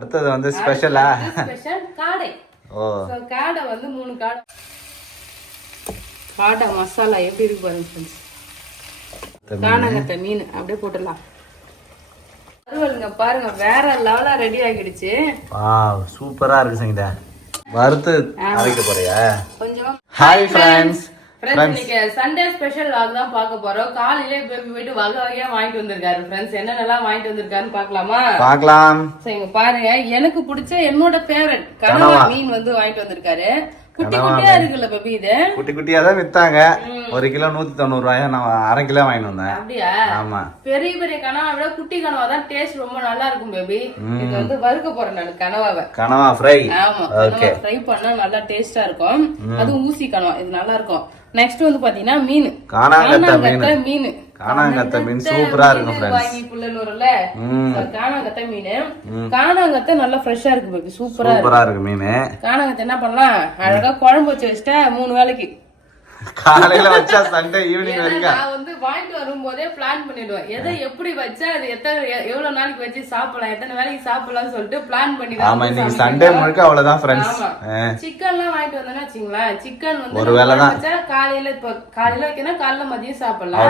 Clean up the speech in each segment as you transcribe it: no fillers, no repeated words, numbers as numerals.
அடுத்தது வந்து ஸ்பெஷலா ஸ்பெஷல் காடை. ஓ சோ காடை வந்து 3 காடை. காடை மசாலா எப்படி இருக்கு பாருங்க फ्रेंड्स. காணங்கத்த மீன் அப்படியே போட்டுடலாம். வறுவலுங்க பாருங்க வேற லெவலா ரெடி ஆகிடுச்சு. வாவ் சூப்பரா இருக்கு சங்கீதா. வறுத்து அரைக்க போறியா? கொஞ்சம் ஹாய் ஃப்ரெண்ட்ஸ். இன்னைக்கு சண்டே ஸ்பெஷல் vlog தான் பார்க்க போறோம். காலையிலே பேபி போயிட்டு வகை வகையா வாங்கிட்டு வந்திருக்காரு ஃப்ரெண்ட்ஸ். என்னென்னலாம் வாங்கிட்டு வந்திருக்காருன்னு பார்க்கலாமா? பார்க்கலாம். சரி பாருங்க, எனக்கு பிடிச்ச என்னோட ஃபேவரட் கனவா மீன் வந்து வாங்கிட்டு வந்திருக்காரு. குட்டி குட்டியா இருக்குல்ல பேபி, இது குட்டி குட்டியா தான் வித்தாங்க. 1 கிலோ 190 ரூபாயா, நான் 1/2 கிலோ வாங்கிட்டு வந்தேன். அப்படியா? ஆமா. பெரிய பெரிய கனவா விட குட்டி கனவா தான் டேஸ்ட் ரொம்ப நல்லா இருக்கும் பேபி. இது வந்து வறுக்க போறேன் நான் கனவாவை. கனவா ஃப்ரை. ஆமா, கனவா ஃப்ரை பண்ணா நல்லா டேஸ்டா இருக்கும். அது ஊசி கனவா, இது நல்லா இருக்கும். நெக்ஸ்ட் வந்து பாத்தீங்கன்னா மீன், காணாங்கத்த மீன். காணாங்கத்த மீன் சூப்பரா இருக்கும் फ्रेंड्स. வாங்கி புள்ளலூர்ல காணாங்கத்த மீன். காணாங்கத்த நல்லா ஃப்ரெஷ்ஷா இருக்கு பேபி, சூப்பரா இருக்கு மீன். காணாங்கத்த என்ன பண்ணலாம், அழகா குழம்பு வச்சு வச்சிட்டா 3 வேளைக்கு. காலையில வச்சா சண்டே ஈவினிங் வரைக்கும். நான் வந்து வாங்கிட்டு வரும்போதே பிளான் பண்ணிடுவேன், எதை எப்படி வச்சா அது எவ்வளவு நாளைக்கு வச்சு சாப்பிடலாம், எத்தனை வேளைக்கு சாப்பிடலாம்னு சொல்லிட்டு பிளான் பண்ணி. ஆமா, இன்னைக்கு சண்டே முழுக்க அவ்வளவுதான் फ्रेंड्स. சிக்கன் எல்லாம் வாங்கிட்டு வந்தேன்னா வச்சுங்களேன், சிக்கன் வந்து ஒரு வேளை தான் வச்சா காலையில, இப்ப காலையில வைக்கணும், காலையில மதியம் சாப்பிடலாம்,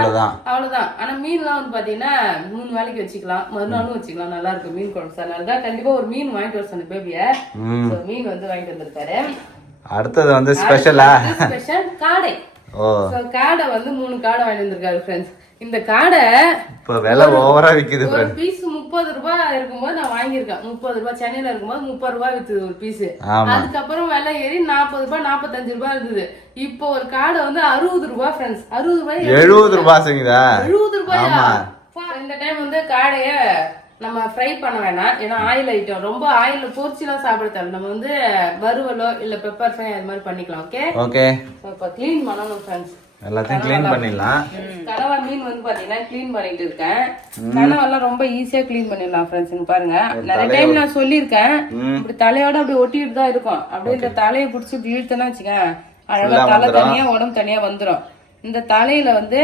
அவ்வளவுதான். ஆனா மீன் எல்லாம் வந்து பாத்தீங்கன்னா 3 வேளைக்கு வச்சுக்கலாம், மறுநாளும் வச்சுக்கலாம், நல்லா இருக்கும் மீன் குழம்பு. அதனாலதான் கண்டிப்பா ஒரு மீன் வாங்கிட்டு வர சொன்ன பேபிய. மீன் வந்து வாங்கிட்டு வந்திருக்காரு. அடுத்தது வந்து ஸ்பெஷலா ஸ்பெஷல் காடை. காடை வந்து 3 காடை வாங்கி வந்திருக்காரு ஃப்ரெண்ட்ஸ். இந்த காடை இப்ப விலை ஓவரா விக்குது. ஒரு பீஸ் 30 ரூபாய் இருக்கும்போது நான் வாங்கியிருக்கேன். 30 ரூபாய் சென்னையில இருக்கும்போது 30 ரூபாய் வித்துது ஒரு பீஸ். அதுக்கப்புறம் விலை ஏறி 40 ரூபாய் 45 ரூபாய் இருந்தது. இப்போ ஒரு காடை வந்து 60 ரூபாய் ஃப்ரெண்ட்ஸ். 60 ரூபாய் 70 ரூபாய் சரிங்களா? 70 ரூபாயா? இந்த டைம் வந்து காடைய நம்ம ஃப்ரை பண்ண வேணாம், ஏன்னா ஆயில் ஐட்டம் ரொம்ப ஆயில பொரிச்சுலாம் சாப்பிட தேவை. நம்ம வந்து வறுவலோ இல்ல பெப்பர் ஃப்ரை அது மாதிரி பண்ணிக்கலாம். Okay okay. இப்போ க்ளீன் பண்ணணும் ஃப்ரெண்ட்ஸ், எல்லாத்தையும் க்ளீன் பண்ணிடலாம். கனவா மீன் வந்து பாத்தீங்கன்னா க்ளீன் பண்ணிட்டு இருக்கேன். கனவெல்லாம் ரொம்ப ஈஸியா க்ளீன் பண்ணிடலாம் ஃப்ரெண்ட்ஸ். இங்க பாருங்க, நிறைய டைம் நான் சொல்லியிருக்கேன், இப்படி தலையோட அப்படி ஒட்டிட்டு தான் இருக்கும். அப்படியே இந்த தலையை பிடிச்சி இப்படி இழுத்தனா வச்சுக்கேன், அழகா தலை தனியா உடம்பு தனியா வந்துடும். இந்த தலையில வந்து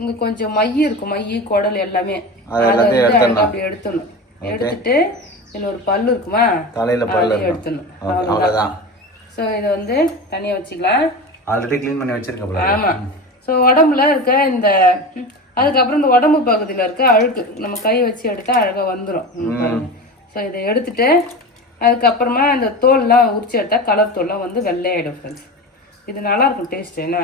இங்க கொஞ்சம் மைய இருக்கும், மைய குடல் எல்லாமே அப்படி எடுத்துடணும். எடுத்துட்டு இதுல ஒரு பல்லு இருக்குமா, தலையில பல்லு எடுத்துடணும், அவ்வளவுதான். சோ இத வந்து தனியா வச்சுக்கலாம். ஆல்ரெடி க்ளீன் பண்ணி வச்சிருக்கேன். ஆமா. சோ உடம்புல இருக்க இந்த, அதுக்கப்புறம் இந்த உடம்பு பகுதியில இருக்க அழுக்கு நம்ம கை வச்சு எடுத்தா அழகா வந்துடும். சோ இதை எடுத்துட்டு அதுக்கப்புறமா இந்த தோல்லாம் உரிச்சு எடுத்தா கலர் தோல்லாம் வந்து வெள்ளையாயிடும் ஃப்ரெண்ட்ஸ். இது நல்லா இருக்கும் டேஸ்ட். ஏன்னா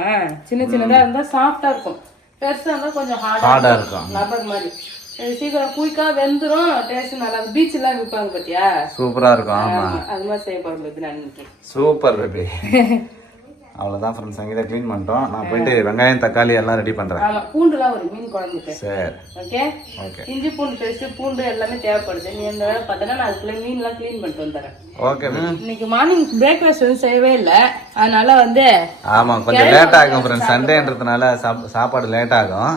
சின்ன சின்னதா இருந்தா சாஃப்டா இருக்கும், பெருசா இருந்தா கொஞ்சம் ஹார்டா இருக்கும், லப்பர் மாதிரி. சீக்கிரம் குயிக்கா வெந்துரும், டேஸ்ட் நல்லா இருக்கும். பீச் எல்லாம் விற்பாங்க பாத்தியா, சூப்பரா இருக்கும். ஆமா, அது மாதிரி செய்ய போறோம் நான் இன்னைக்கு. Super baby. அவ்வளவுதான் ஃப்ரெண்ட்ஸ், அங்கே தான் க்ளீன் பண்ணிட்டோம். நான் போயிட்டு வெங்காயம் தக்காளி எல்லாம் ரெடி பண்றேன். ஆமா, பூண்டுலாம் ஒரு மீன் குழம்புக்கு. சரி ஓகே ஓகே. இஞ்சி பூண்டு பேஸ்ட், பூண்டு எல்லாமே தேவைப்படுது. நீ அந்த வேலை பார்த்தனா நான் அதுக்குள்ள மீன்லாம் க்ளீன் பண்ணிட்டு வந்துறேன். ஓகே. இன்னைக்கு மார்னிங் பிரேக்ஃபாஸ்ட் வந்து செய்யவே இல்ல, அதனால வந்து ஆமா கொஞ்சம் லேட் ஆகும் ஃப்ரெண்ட்ஸ். சண்டேன்றதுனால சாப்பாடு லேட் ஆகும்.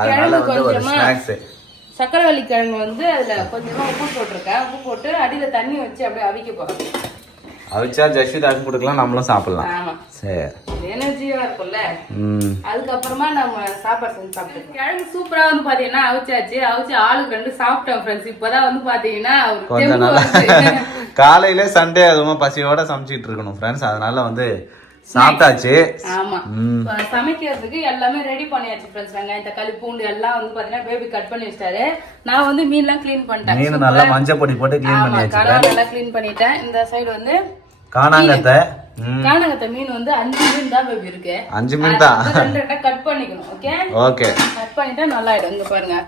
அதனால வந்து ஒரு ஸ்நாக்ஸ் சக்கரவள்ளி கிழங்கு வந்து அதுல கொஞ்சமா உப்பு போட்டிருக்கேன். உப்பு போட்டு அடியில தண்ணி வச்சு அப்படியே அவிக்க போறேன். அவிச்சா ஜஸ்விதாக்கு கொடுக்கலாம், நம்மளும் சாப்பிடலாம். ஆமா சரி, எனர்ஜியா இருக்கும்ல. அதுக்கப்புறமா நம்ம சாப்பாடு செஞ்சு சாப்பிட்டோம். கிழங்கு சூப்பரா வந்து பாத்தீங்கன்னா அவிச்சாச்சு. அவிச்சு ஆளுக்கு 2 சாப்பிட்டோம் ஃப்ரெண்ட்ஸ். இப்பதான் வந்து பாத்தீங்கன்னா கொஞ்சம் நல்லா காலையில சண்டே அதுவும் பசியோட சமைச்சிட்டு இருக்கணும் ஃப்ரெண்ட்ஸ். அதனால வந்து சாப்பிட்டாச்சு. ஆமா, சமைக்கிறதுக்கு எல்லாமே ரெடி பண்ணியாச்சு ஃப்ரெண்ட்ஸ். வெங்காயம் தக்காளி பூண்டு எல்லாம் வந்து பாத்தீங்கன்னா பேபி கட் பண்ணி வச்சிட்டாரு. நான் வந்து மீன்லாம் க்ளீன் பண்ணிட்டேன். மீன் நல்லா மஞ்சள் பொடி போட்டு க்ளீன் பண்ணியாச்சு. கனவா நல்லா க்ளீன் பண்ணிட்டேன். இந்த சைடு வந்து காணாங்கத்தை. காணாங்கத்தை மீன் வந்து 5 மீன் தான் பேபி இருக்கு. 5 மீன் தான், 2 கட் பண்ணிக்கணும். Okay okay. கட் பண்ணிட்டா நல்லா ஆயிடும். இங்க பாருங்க,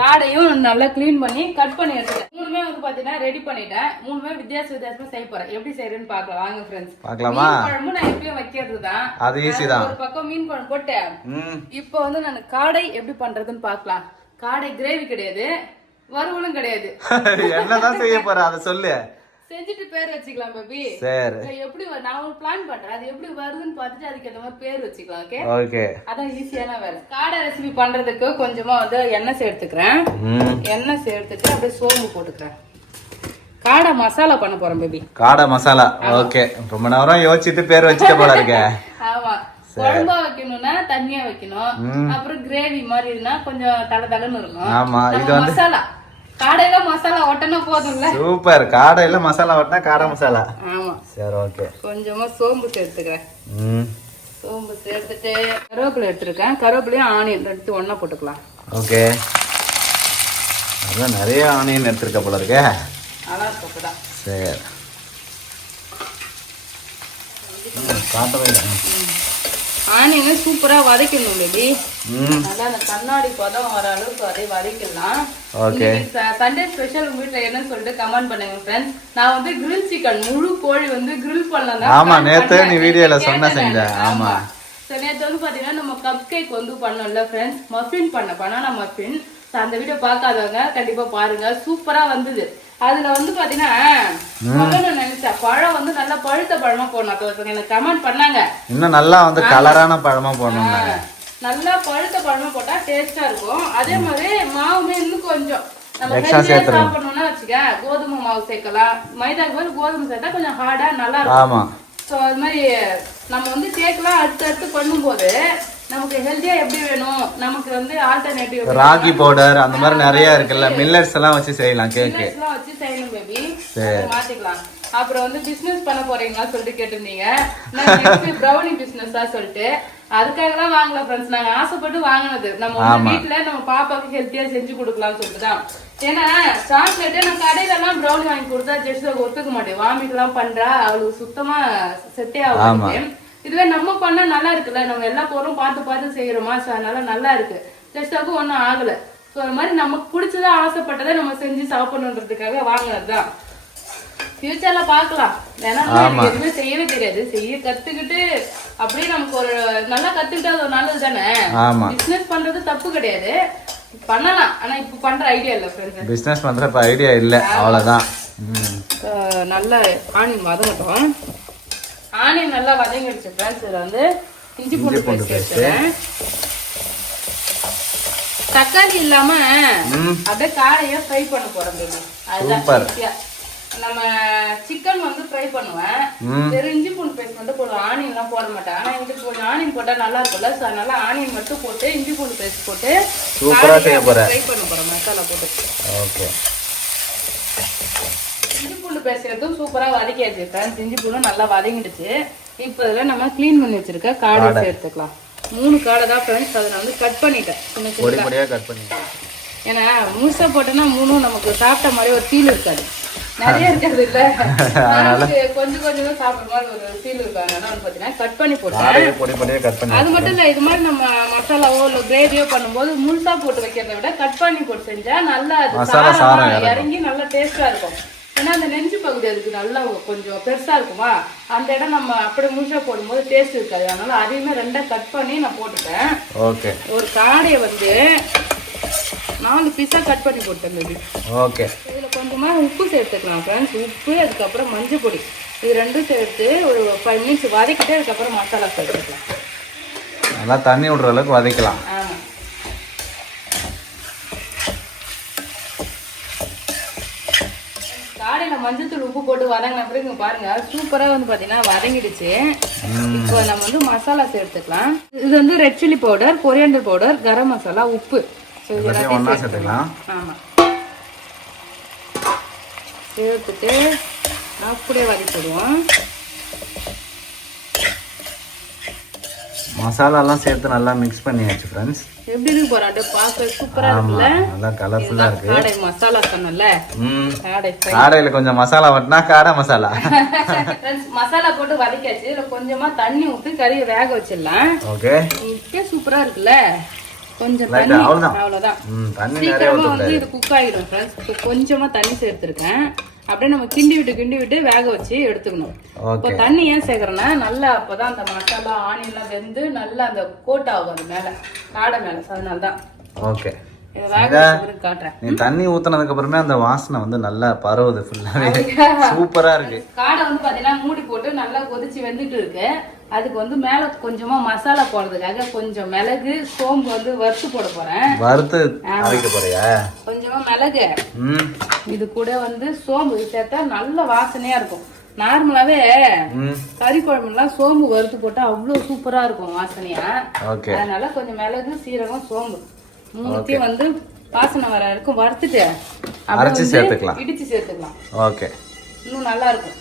காடையும் நல்லா கிளீன் பண்ணி கட் பண்ணி எடுத்துட்டேன். 3மே வந்து பாத்தீங்கன்னா ரெடி பண்ணிட்டேன். 3மே வித்தியாசமா செய்ய போறேன். எப்படி செய்யறேன்னு பாக்கலாம் வாங்க ஃப்ரெண்ட்ஸ். பார்க்கலாமா? மீன் குழம்பு நான் எப்பயும் வைக்கிறது தான், அது ஈஸி தான். ஒரு பக்கம் மீன் குழம்பு போட்டேன். இப்போ வந்து நான் காடை எப்படி பண்றதுன்னு பாக்கலாம். காடை கிரேவி கிடையாது, வறுவலும் கிடையாது. என்னதான் செய்ய போற அத சொல்லு. செஞ்சுட்டு பேர் வச்சுக்கலாம் பேபி. சரி, எப்படி நான் ஒரு பிளான் பண்றேன், அது எப்படி வருதுன்னு பார்த்துட்டு அதுக்கு ஏத்த மாதிரி பேர் வச்சுக்கலாம். Okay okay. அதான் ஈஸியான வேலை. காடை ரெசிபி பண்றதுக்கு கொஞ்சமா வந்து எண்ணெய் சேர்த்துக்கிறேன். எண்ணெய் சேர்த்துட்டு அப்படியே சோம்பு போட்டுக்கிறேன். காடை மசாலா பண்ண போறேன் பேபி. காடை மசாலா. ஓகே, ரொம்ப நேரம் யோசிச்சுட்டு பேர் வச்சுக்க போல இருக்க. ஆமா, குழம்பா வைக்கணும்னா தண்ணியா வைக்கணும். அப்புறம் கிரேவி மாதிரி இருந்தா கொஞ்சம் தலை தலைன்னு இருக்கும். ஆமா, இது வந்து மசாலா காடையில மசாலா ஒட்டனா போதும்ல. சூப்பர். காடையில மசாலா ஒட்டினா காடை மசாலா. ஆமா. சரி ஓகே. கொஞ்சமா சோம்பு சேர்த்துக்கிறேன். சோம்பு சேர்த்துட்டு கருவேப்பிலை எடுத்துருக்கேன். கருவேப்பிலையும் ஆனியன் எடுத்து ஒண்ணா போட்டுக்கலாம். ஓகே. அதான் நிறைய ஆனியன் எடுத்துருக்க போல இருக்கே. நல்லா இருக்குதான். சரி. காட்டவே இல்லை. ஆனியனை சூப்பரா வதக்கணும் பேபி. நல்லா அந்த கண்ணாடி பதம் வர அளவுக்கு அதை வதக்கலாம். ஓகே. சண்டே ஸ்பெஷல் உங்க வீட்ல என்னன்னு சொல்லிட்டு கமெண்ட் பண்ணுங்க फ्रेंड्स. நான் வந்து கிரில் சிக்கன் முழு கோழி வந்து கிரில் பண்ணலாம். ஆமா நேத்து நீ வீடியோல சொன்னீங்க. ஆமா. சோ நேத்து வந்து பாத்தீங்கன்னா நம்ம கப் கேக் வந்து பண்ணோம்ல फ्रेंड्स. மஃபின் பண்ண பனானா மஃபின். அந்த வீடியோ பார்க்காதவங்க கண்டிப்பா பாருங்க. சூப்பரா வந்தது. அதுல வந்து பாத்தீங்கன்னா நினைச்சா பழம் வந்து நல்லா பழுத்த பழமா போடணும். எனக்கு கமெண்ட் பண்ணாங்க இன்னும் நல்லா வந்து கலரான பழமா போடணும். நல்லா பழுத்த பழமா போட்டா டேஸ்டா இருக்கும். அதே மாதிரி மாவுமே இன்னும் கொஞ்சம் நம்ம சாப்பிடணும்னா வச்சுக்க கோதுமை மாவு சேர்க்கலாம். மைதாக்கு பதில் கோதுமை சேர்த்தா கொஞ்சம் ஹார்டா நல்லா இருக்கும். ஸோ அது மாதிரி நம்ம வந்து கேக்லாம் அடுத்து பண்ணும்போது நமக்கு ஹெல்தியா எப்படி வேணும், நமக்கு வந்து ஆல்டர்னேட்டிவ் ராகி பவுடர் அந்த மாதிரி நிறைய இருக்குல்ல, மில்லட்ஸ் எல்லாம் வச்சு செய்யலாம். கேக் எல்லாம் வச்சு செய்யணும் பேபி. மாத்திக்கலாம். அப்புறம் வந்து பிசினஸ் பண்ண போறீங்களா சொல்லிட்டு கேட்டிருந்தீங்க. ப்ரௌனி பிசினஸா சொல்லிட்டு அதுக்காக தான் வாங்கல ஃப்ரெண்ட்ஸ். நாங்க ஆசைப்பட்டு வாங்கினது. நம்ம வீட்டுல நம்ம பாப்பாவுக்கு ஹெல்த்தியா செஞ்சு கொடுக்கலாம்னு சொல்லிட்டு தான். ஏன்னா சாக்லேட்டே நான் கடையில எல்லாம் ப்ரௌனி வாங்கி கொடுத்தா ஜெஸ்ட் ஒத்துக்க மாட்டேன். வாமிட் எல்லாம் பண்றா. அவளுக்கு சுத்தமா செட்டே ஆகும். இதுவே நம்ம பண்ணா நல்லா இருக்குல்ல. நம்ம எல்லா பொருளும் பார்த்து செய்யறோமா. சோ அதனால நல்லா இருக்கு. ஜெஸ்டாக்கும் ஒன்னும் ஆகல. சோ அது மாதிரி நமக்கு பிடிச்சதா ஆசைப்பட்டதை நம்ம செஞ்சு சாப்பிடணுன்றதுக்காக வாங்கினதுதான். ஃபியூச்சர்ல பாக்கலாம். ஏன்னா எனக்கு எதுவுமே செய்யவே தெரியாது. செய்ய கத்துக்கிட்டு அப்படியே நமக்கு ஒரு நல்லா கத்துக்கிட்டா அது ஒரு நல்லது தானே. பிசினஸ் பண்றது தப்பு கிடையாது, பண்ணலாம். ஆனா இப்ப பண்ற ஐடியா இல்ல ஃப்ரெண்ட்ஸ். பிசினஸ் பண்ற ஐடியா இல்ல, அவ்வளவுதான். நல்லா ஆனியன் வதங்கட்டும். ஆனியன் நல்லா வதங்கிடுச்சு ஃப்ரெண்ட்ஸ். இதுல வந்து இஞ்சி பூண்டு பேஸ்ட் சேர்த்துறேன். தக்காளி இல்லாம அப்படியே காலையா ஃப்ரை பண்ண போறோம் பேபி. அதுதான் நம்ம சிக்கன் வந்து ஃப்ரை பண்ணுவேன். வெறும் இஞ்சி பூண்டு பேஸ்ட் மட்டும் போடுவேன். ஆனியன் எல்லாம் போட மாட்டேன். ஆனா இஞ்சி பூண்டு ஆனியன் போட்டா நல்லா இருக்கும்ல. சோ அதனால ஆனியன் மட்டும் போட்டு இஞ்சி பூண்டு பேஸ்ட் போட்டு சூப்பரா செய்ய போறேன். ஃப்ரை பண்ண போறோம் மசாலா போட்டு. ஓகே. இஞ்சி பூண்டு பேஸ்ட் எடுத்து சூப்பரா வதக்கியாச்சு ஃப்ரெண்ட்ஸ். இஞ்சி பூண்டு நல்லா வதங்கிடுச்சு. இப்போ இதுல நம்ம க்ளீன் பண்ணி வச்சிருக்க காடை சேர்த்துக்கலாம். 3 காடை தான் ஃப்ரெண்ட்ஸ். அதை நான் வந்து கட் பண்ணிட்டேன். சின்ன பொடியா கட் பண்ணிட்டேன். ஏன்னா முழுசா போட்டோம்னா 3 நமக்கு சாப்பிட்ட மாதிரி ஒரு ஃபீல் இருக்காது. நிறைய இருக்காது இல்ல, கொஞ்சம் கொஞ்சம் தான் சாப்பிடுற மாதிரி ஒரு ஃபீல் இருக்கு. அதனால வந்து பாத்தீங்கன்னா கட் பண்ணி போட்டேன். அது மட்டும் இல்ல, இது மாதிரி நம்ம மசாலாவோ இல்ல கிரேவியோ பண்ணும்போது முழுசா போட்டு வைக்கிறத விட கட் பண்ணி போட்டு செஞ்சா நல்லா இறங்கி நல்லா டேஸ்டா இருக்கும். ஏன்னா அந்த நெஞ்சு பகுதி அதுக்கு நல்லா கொஞ்சம் பெருசா இருக்குமா, அந்த இடம் நம்ம அப்படி முழுசா போடும்போது டேஸ்ட் இருக்காது. அதனால அதையுமே 2 கட் பண்ணி நான் போட்டுட்டேன். ஓகே. ஒரு காடையை வந்து 4 பீஸா கட் பண்ணி போட்டேன் பேபி. ஓகே. இதுல கொஞ்சமா உப்பு சேர்த்துக்கலாம் ஃப்ரெண்ட்ஸ். உப்பு, அதுக்கப்புறம் மஞ்சள் பொடி, இது 2 சேர்த்து ஒரு 5 மினிட்ஸ் வதக்கிட்டு அதுக்கப்புறம் மசாலா சேர்த்துக்கலாம். நல்லா தண்ணி விடுற அளவுக்கு வதக்கலாம். ஆமா. காடையில மஞ்சள் தூள் உப்பு போட்டு வதங்கின பிறகு பாருங்க சூப்பரா வந்து பாத்தீங்கன்னா வதங்கிடுச்சு. இப்போ நம்ம வந்து மசாலா சேர்த்துக்கலாம். இது வந்து red chilli powder, coriander powder, garam masala, உப்பு சேர்த்துக்கலாம். ஆமா, சேர்த்துட்டு அப்படியே வதக்கிடுவோம். மசாலாலாம் சேர்த்து நல்லா மிக்ஸ் பண்ணியாச்சு ஃப்ரெண்ட்ஸ். எப்படி இருக்கு போறாட்டு பார்க்க சூப்பரா இருக்குல்ல, நல்லா கலர்ஃபுல்லா இருக்கு. காடை மசாலா சொன்னல, காடையில கொஞ்சம் மசாலா வட்டனா காடை மசாலா. மசாலா போட்டு வதக்கியாச்சு. இதுல கொஞ்சமா தண்ணி ஊத்தி கறியை வேக வச்சிடலாம். ஓகே. இப்பே சூப்பரா இருக்குல்ல. கொஞ்சம் தண்ணி, அவ்வளவுதான். சீக்கிரமா வந்து இது குக் ஆயிடும் ஃப்ரெண்ட்ஸ். கொஞ்சமா தண்ணி சேர்த்திருக்கேன். அப்படியே நம்ம கிண்டி விட்டு வேக வச்சு எடுத்துக்கணும். இப்போ தண்ணி ஏன் சேர்க்கறேன்னா நல்லா அப்பதான் அந்த மசாலா ஆனியன்லாம் வெந்து நல்லா அந்த கோட் ஆகும் அது மேல, காடை மேல. அதனாலதான். ஓகே. நீ தண்ணி ஊத்துனதுக்கு அப்புறமே அந்த வாசனை வந்து நல்லா பரவுது ஃபுல்லாவே. சூப்பரா இருக்கு. காடை வந்து பாத்தீங்கன்னா மூடி போட்டு நல்லா கொதிச்சு வெந்துட்டு இருக்கு. அதுக்கு வந்து மேல கொஞ்சமா மசாலா போடுறதுக்காக கொஞ்சம் மிளகு, சோம்பு வந்து வறுத்து போட போறேன். வறுத்து அரைக்க போறியா? கொஞ்சமா மிளகு, இது கூட வந்து சோம்பு சேர்த்தா நல்ல வாசனையா இருக்கும். நார்மலாவே கறி குழம்புலாம் சோம்பு வறுத்து போட்டா அவ்வளவு சூப்பரா இருக்கும் வாசனையா. அதனால கொஞ்சம் மிளகு, சீரகம், சோம்பு 3 வந்து வாசனை வர வரைக்கும் வறுத்துட்டு அரைச்சு சேர்த்துக்கலாம், இடிச்சு சேர்த்துக்கலாம். ஓகே, இன்னும் நல்லா இருக்கும்.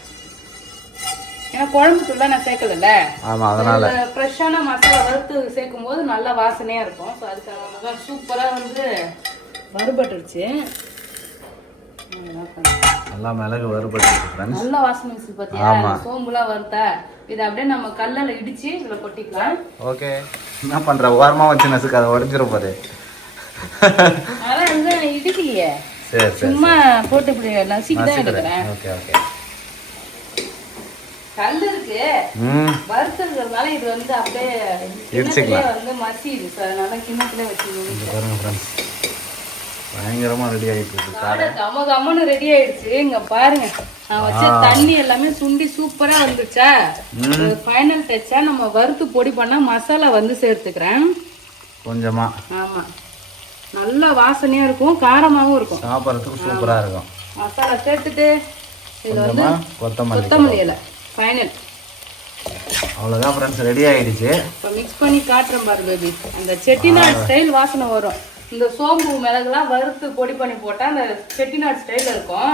ஏன்னா குழம்பு தூள் நான் சேர்க்கல. ஆமா, அதனால ஃப்ரெஷ்ஷான மசாலா வறுத்து சேர்க்கும் போது நல்ல வாசனையா இருக்கும். ஸோ அதுக்காக சூப்பரா வந்து வறுபட்டுருச்சு. நல்லா மிளகு வறுபட்டு நல்ல வாசனை பாத்தியா? சோம்புலாம் வறுத்தா இதை அப்படியே நம்ம கல்லில் இடிச்சு இதுல கொட்டிக்கலாம். ஓகே, என்ன பண்ற? ஓரமா வச்சு நசுக்கு, அதை உடஞ்சிரும் போது. அதான் வந்து இடிக்கலையே, சும்மா போட்டு இப்படி நசுக்கிதான் எடுக்கிறேன். ஓகே ஓகே, கல் இருக்கு வறுத்துறதுனால இது வந்து அப்படியே வந்து மசியுது. அதனால கிண்ணத்துல வச்சு பயங்கரமா ரெடி ஆயிட்டு கம்மன்னு ரெடி ஆயிடுச்சு. இங்க பாருங்க, நான் வச்ச தண்ணி எல்லாமே சுண்டி சூப்பரா வந்துச்சா. ஃபைனல் டச்சா நம்ம வறுத்து பொடி பண்ணா மசாலா வந்து சேர்த்துக்கிறேன் கொஞ்சமா. ஆமா, நல்ல வாசனையா இருக்கும், காரமாவும் இருக்கும், சாப்பிடறதுக்கு சூப்பரா இருக்கும். மசாலா சேர்த்துட்டு இது வந்து கொத்தமல்லி இலை ஃபைனல். அவ்வளவுதான் ஃப்ரெண்ட்ஸ், ரெடி ஆயிடுச்சு. இப்போ மிக்ஸ் பண்ணி காட்டுறேன் பாரு பேபி. அந்த செட்டிநாடு ஸ்டைல் வாசனை வரும். இந்த சோம்பு மிளகுலாம் வறுத்து பொடி பண்ணி போட்டா அந்த செட்டிநாடு ஸ்டைல் இருக்கும்.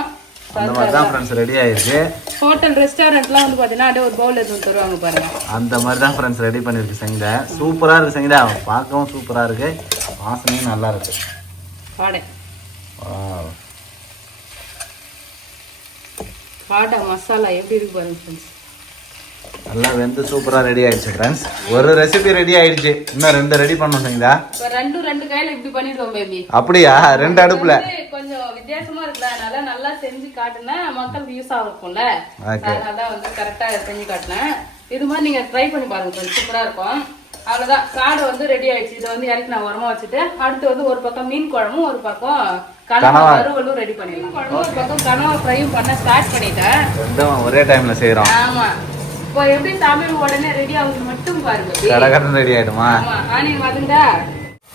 அந்த மாதிரி தான் ஃப்ரெண்ட்ஸ் ரெடி ஆயிடுச்சு. ஹோட்டல் ரெஸ்டாரண்ட்லாம் வந்து பார்த்தீங்கன்னா அப்படியே ஒரு பவுல் எடுத்து தருவாங்க பாருங்க. அந்த மாதிரி தான் ஃப்ரெண்ட்ஸ் ரெடி பண்ணிருக்கு சங்கீதா. சூப்பரா இருக்கு சங்கீதா, பார்க்கவும் சூப்பரா இருக்கு, வாசனையும் நல்லா இருக்கு. காடை மசாலா எப்படி இருக்கு பாருங்க ஃப்ரெண்ட்ஸ். நல்லா வெந்து சூப்பரா ரெடி ஆயிடுச்சு ஃப்ரெண்ட்ஸ். ஒரு ரெசிபி ரெடி ஆயிடுச்சு, இன்னும் 2 ரெடி பண்ணோம் சங்கீதா. ரெண்டு கையில இப்படி பண்ணிடுவோம் பேபி. அப்படியா? 2 அடுப்புல கொஞ்சம் வித்தியாசமா இருக்குல்ல, அதனால நல்லா செஞ்சு காட்டுனா மக்களுக்கு யூஸ் ஆகும்ல. அதனால வந்து கரெக்டா செஞ்சு காட்டினேன். இது மாதிரி நீங்க ட்ரை பண்ணி பாருங்க ஃப்ரெண்ட்ஸ், சூப்பரா இருக்கும். அவ்வளவுதான், காடை வந்து ரெடி ஆயிடுச்சு. இதை வந்து இறக்கி நான் உரமா வச்சுட்டு அடுத்து வந்து ஒரு பக்கம் மீன் குழம்பும் ஒரு பக்கம் கனவா வறுவலும் ரெடி பண்ணிடலாம். குழம்பு ஒரு பக்கம் கனவா ஃப்ரையும் பண்ண ஸ்டார்ட் பண்ணிட்டேன். ஒரே டைம்ல செய்யறோம். ஆமா, இப்போ எப்படி சமையல் உடனே ரெடி ஆகுது மட்டும் பாருங்க. கடகடன் ரெடி ஆயிடுமா? ஆமா, ஆனியன் வதங்கா.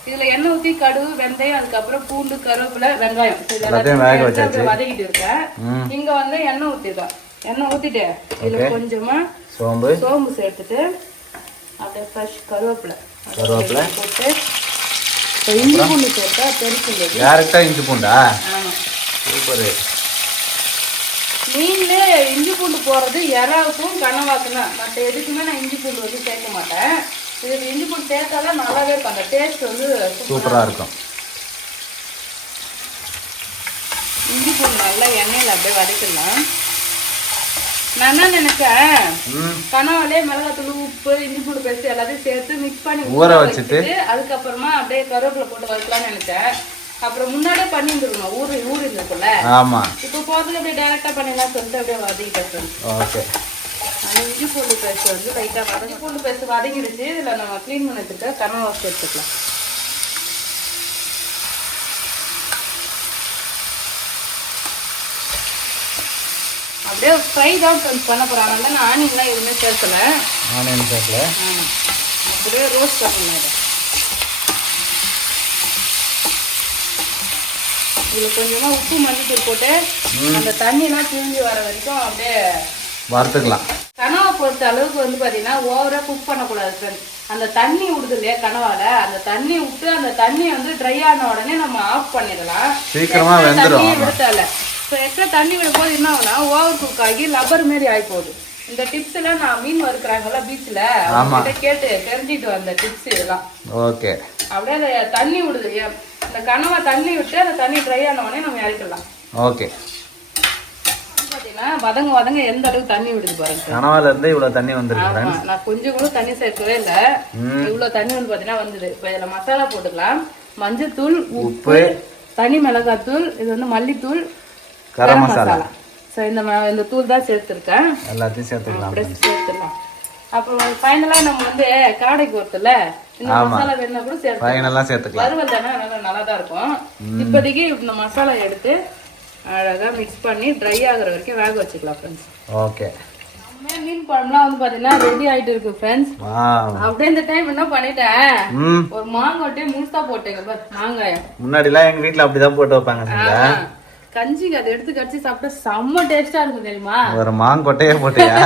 இதுல எண்ணெய் ஊத்தி கடுகு, வெந்தயம், அதுக்கப்புறம் பூண்டு, கருவேப்பிலை, வெங்காயம் எல்லாத்தையும் வேக வச்சாச்சு. வதக்கிட்டு இருக்கேன். இங்க வந்து எண்ணெய் ஊத்திட்டோம். எண்ணெய் ஊத்திட்டு இதுல கொஞ்சமா சோம்பு சேர்த்துட்டு அப்படியே ஃப்ரெஷ் கருவேப்பிலை போட்டு இஞ்சி பூண்டு சேர்த்தா பெருசு. டேரக்டா இஞ்சி பூண்டா? ஆமா, சூப்பர். மீன்ல இஞ்சி பூண்டு போடுறது இறாவுக்கும் கனவாக்கும் தான். மற்ற எதுக்குமே நான் இஞ்சி பூண்டு வந்து சேர்க்க மாட்டேன். இதுக்கு இஞ்சி பூண்டு சேர்த்தாதான் நல்லாவே இருக்கும், அந்த டேஸ்ட் வந்து சூப்பரா இருக்கும். இஞ்சி பூண்டு நல்லா எண்ணெயில அப்படியே வதக்கலாம். நான் என்ன நினைச்சேன், கனவாலே மிளகாத்தூள், உப்பு, இஞ்சி பூண்டு பேஸ்ட் எல்லாத்தையும் சேர்த்து மிக்ஸ் பண்ணி ஊற வச்சுட்டு அதுக்கப்புறமா அப்படியே கருவேப்பிலை போட்டு வதக்கலாம்னு நினைச்சேன். அப்புறம் முன்னாடியே பண்ணி இருந்துருக்கணும், ஊறி இருந்துருக்கும்ல. ஆமா, இப்போ போறதுக்கு அப்படியே டைரக்டா பண்ணிடலாம் சொல்லிட்டு அப்படியே வதக்கிட்டேன். ஓகே, இஞ்சி பூண்டு பேஸ்ட் வந்து லைட்டா இஞ்சி பூண்டு பேஸ்ட் வதங்கிடுச்சு. இதுல நம்ம கிளீன் பண்ணி வச்சுட்டு கனவா சேர்த்துக்கலாம். அப்படியே ஃப்ரை தான் பண்ண போறாங்க. நான் ஆனியன்லாம் எதுவுமே சேர்க்கல. அப்படியே ரோஸ்ட் பண்ணேன். இதுல கொஞ்சமா உப்பு, மஞ்சள் போட்டு அந்த தண்ணிலாம் பிரிஞ்சு வர வரைக்கும் அப்படியே வறுத்துக்கலாம். கனவா பொறுத்த அளவுக்கு வந்து பாத்தீங்கன்னா ஓவரா குக் பண்ணக்கூடாது ஃப்ரெண்ட்ஸ். அந்த தண்ணி விடுது இல்லையா கனவால, அந்த தண்ணி விட்டு அந்த தண்ணி வந்து ட்ரை ஆன உடனே நம்ம ஆஃப் பண்ணிடலாம். சீக்கிரமா வெந்துடும். விடுத்தால எக்ஸ்ட்ரா தண்ணி விடும் போது என்ன ஆகுனா ஓவர் குக் ஆகி லப்பர் மாரி ஆகி போகுது. இந்த டிப்ஸ் எல்லாம் நான் மீன் வறுக்கிறாங்கல்ல பீச்ல, அவங்க கேட்டு தெரிஞ்சுட்டு வந்த டிப்ஸ் இதெல்லாம். ஓகே, அப்படியே அந்த தண்ணி விடுது, அந்த கனவா தண்ணி விட்டு அந்த தண்ணி ட்ரை ஆன உடனே நம்ம இறக்கலாம். ஓகே, பாத்தீங்கன்னா வதங்க எந்த அளவுக்கு தண்ணி விடுது பாருங்க. கனவால இருந்து இவ்வளவு தண்ணி வந்துருக்கு. நான் கொஞ்சம் கூட தண்ணி சேர்க்கவே இல்லை, இவ்வளவு தண்ணி வந்து பாத்தீங்கன்னா வந்தது. இப்ப இதுல மசாலா போட்டுக்கலாம். மஞ்சள் தூள், உப்பு, தனி மிளகாத்தூள், இது வந்து மல்லித்தூள், கரம் மசாலா. சோ இந்த தூள் தான் சேர்த்திருக்கேன். எல்லாத்தையும் சேர்த்துக்கலாம். அப்புறம் ஃபைனலா நம்ம வந்து காடைக்கு ஒருத்தல இந்த மசாலா வேணா கூட சேர்த்துக்கலாம். வறுவல் தானே, நல்லா தான் இருக்கும். இப்போதைக்கு இந்த மசாலா எடுத்து அழகா மிக்ஸ் பண்ணி ட்ரை ஆகுற வரைக்கும் வேக வச்சுக்கலாம் ஃப்ரெண்ட்ஸ். ஓகே, மீன் குழம்புலாம் வந்து பாத்தீங்கன்னா ரெடி ஆயிட்டு இருக்கு ஃப்ரெண்ட்ஸ். அப்படியே இந்த டைம் என்ன பண்ணிட்டேன், ஒரு மாங்காய் முழுசா போட்டேங்க பாரு. மாங்காயம் முன்னாடி எல்லாம் எங்க வீட்டுல அப்படிதான் போட்டு வைப்பாங்க. கஞ்சிக்கு அதை எடுத்து கடிச்சு சாப்பிட்டா செம்ம டேஸ்டா இருக்கும் தெரியுமா. ஒரு மாங்கொட்டையே போட்டியா?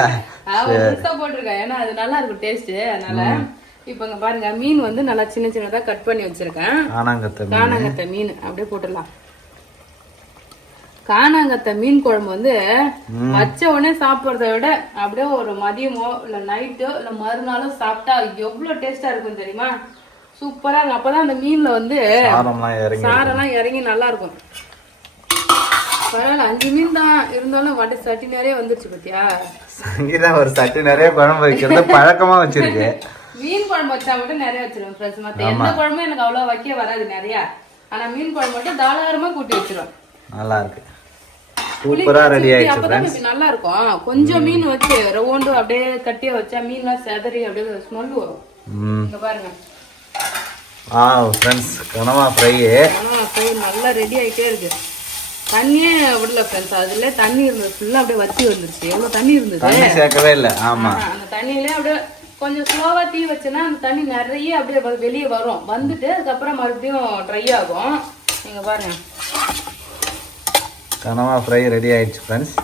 முழுசா போட்டிருக்கேன், ஏன்னா அது நல்லா இருக்கும் டேஸ்ட். அதனால இப்போ இங்க பாருங்க மீன் வந்து நல்லா சின்ன சின்னதா கட் பண்ணி வச்சிருக்கேன். காணாங்கத்தை மீன் அப்படியே போட்டுடலாம். காணாங்கத்தை மீன் குழம்பு வந்து வச்ச உடனே சாப்பிடுறத விட அப்படியே ஒரு மதியமோ இல்ல நைட்டோ இல்ல மறுநாளும் சாப்பிட்டா எவ்வளவு டேஸ்டா இருக்கும் தெரியுமா? சூப்பரா இருக்கும். அப்பதான் அந்த மீன்ல வந்து சாரெல்லாம் இறங்கி நல்லா இருக்கும். பரவாயில்ல 5 மீன் தான் இருந்தாலும் வடை சட்டி நிறைய வந்துருச்சு பத்தியா? சங்கீதா ஒரு சட்டி நிறைய குழம்பு வைக்கிறது பழக்கமா வச்சிருக்கு. மீன் குழம்பு வச்சா மட்டும் நிறைய வச்சிருவேன் ஃப்ரெண்ட்ஸ். மத்த எந்த குழம்பும் எனக்கு அவ்வளவு வைக்க வராது நிறைய. ஆனா மீன் குழம்பு மட்டும் தாராளமா கூட்டி வச்சிருவேன். நல்லா இருக்கு. சூப்பரா ரெடி ஆயிடுச்சு ஃப்ரெண்ட்ஸ். நல்லா இருக்கும். கொஞ்சம் மீன் வச்சு ரவுண்டு அப்படியே கட்டியா வச்சா மீன்லாம் செதறி அப்படியே ஸ்மெல் வரும். இங்க பாருங்க. ஃப்ரெண்ட்ஸ் கனவா ஃப்ரை நல்லா ரெடி ஆயிட்டே இருக்கு. தண்ணியே விடல ஃப்ரெண்ட்ஸ். அதுல தண்ணி இருந்தது ஃபுல்லா அப்படியே வத்தி வந்துருச்சு. எவ்வளவு தண்ணி இருந்தது தண்ணி சேர்க்கவே இல்ல. ஆமா அந்த தண்ணியிலே அப்படியே கொஞ்சம் ஸ்லோவா தீ வச்சேன்னா அந்த தண்ணி நிறைய அப்படியே வெளியே வரும். வந்துட்டு அதுக்கப்புறம் மறுபடியும் ட்ரை ஆகும். நீங்க பாருங்க கனவா ஃப்ரை ரெடி ஆயிடுச்சு ஃப்ரெண்ட்ஸ்.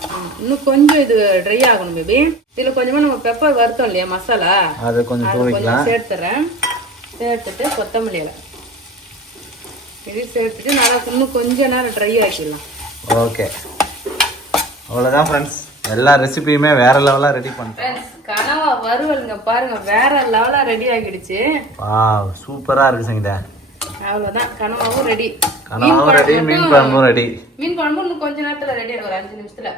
இன்னும் கொஞ்சம் இது ட்ரை ஆகணும் பேபி. இதுல கொஞ்சமா நம்ம பெப்பர் வறுத்தோம் இல்லையா மசாலா, அது கொஞ்சம் சேர்த்துறேன். சேர்த்துட்டு கொத்தமல்லி இலை இது சேர்த்துட்டு நல்லா இன்னும் கொஞ்ச நேரம் ட்ரை ஆக்கிடலாம். ஓகே அவ்வளோதான் ஃப்ரெண்ட்ஸ். எல்லா ரெசிபியுமே வேற லெவலா ரெடி பண்ணிட்டேன். கனவா வறுவலுங்க பாருங்க வேற லெவலா ரெடி ஆகிடுச்சு. சூப்பரா இருக்கு சங்கீதா. அவ்வளவுதான் கனவாவும் ரெடி. கனவாவும் ரெடி, மீன் குழம்பும் ரெடி. மீன் குழம்பு இன்னும் கொஞ்ச நேரத்துல ரெடி ஆகும், ஒரு 5 நிமிஷத்துல.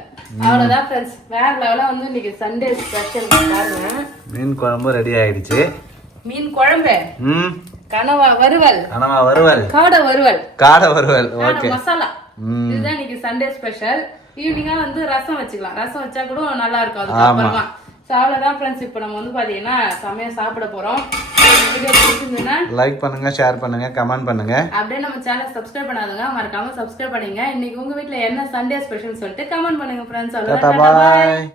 அவ்வளவுதான் ஃப்ரெண்ட்ஸ். வேற லெவலா வந்து இன்னைக்கு சண்டே ஸ்பெஷல் பாருங்க. மீன் குழம்பு ரெடி ஆயிடுச்சு. மீன் குழம்பு, கனவா வறுவல், காடை வறுவல், ஓகே மசாலா. இதுதான் இன்னைக்கு சண்டே ஸ்பெஷல். ஈவினிங்கா வந்து ரசம் வச்சுக்கலாம். ரசம் வச்சா கூட நல்லா இருக்கும். அதுக்கு அப்புறமா அவ்வளவுதான் ஃப்ரெண்ட்ஸ். இப்போ நம்ம வந்து பாத்தீங்கன்னா சமையல் சாப்பிட போறோம். வீடியோ பிடிச்சிருந்தா லைக் பண்ணுங்க, ஷேர் பண்ணுங்க, கமெண்ட் பண்ணுங்க. அப்படியே நம்ம சேனல் சப்ஸ்கிரைப் பண்ணாதவங்க மறக்காம சப்ஸ்கிரைப் பண்ணுங்க. இன்னைக்கு உங்க வீட்ல என்ன சண்டே ஸ்பெஷல் சொல்லிட்டு கமெண்ட் பண்ணுங்க ஃப்ரெண்ட்ஸ். அவ்வளவுதான்.